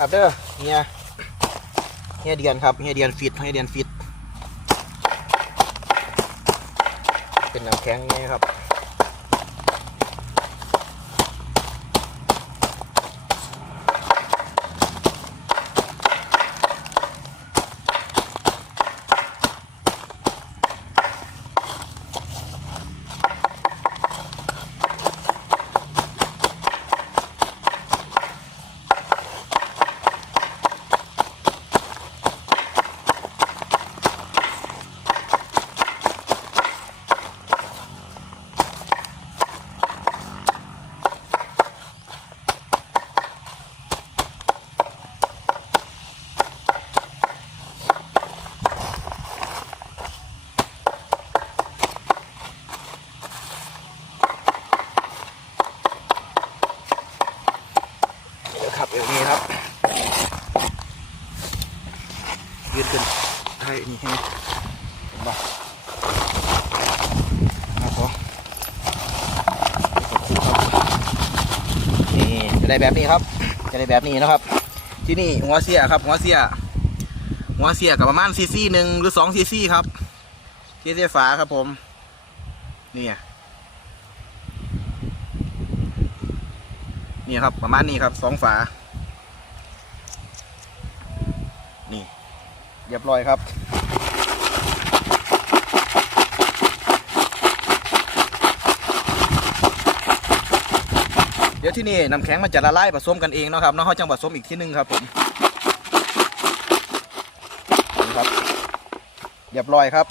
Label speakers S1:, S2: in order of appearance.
S1: ครับเด้อเฮียเฮียเดียนครับเฮียเดียนฟิตเฮียเดียนฟิต เป็นน้ำแข็งไงครับ เดี๋ยวขับอย่างนี้ครับ ยืดขึ้นให้นี่ให้เห็นปะครับผมขอบคุณครับนี่จะได้แบบนี้ครับ จะได้แบบนี้นะครับ ที่นี่หัวเสียครับ หัวเสียหัวเสียกับประมาณซีซีหนึ่งหรือสองซีซีครับที่เสียฝาครับผมนี่นี่ครับประมาณนี้ครับสองฝา นี่เรียบร้อยครับเดี๋ยวที่นี่น้ำแข็งมันจะละลายผสมกันเองเนาะครับเนาะเขาจังผสมอีกที่นึงครับผมนะครับเรียบร้อยครับ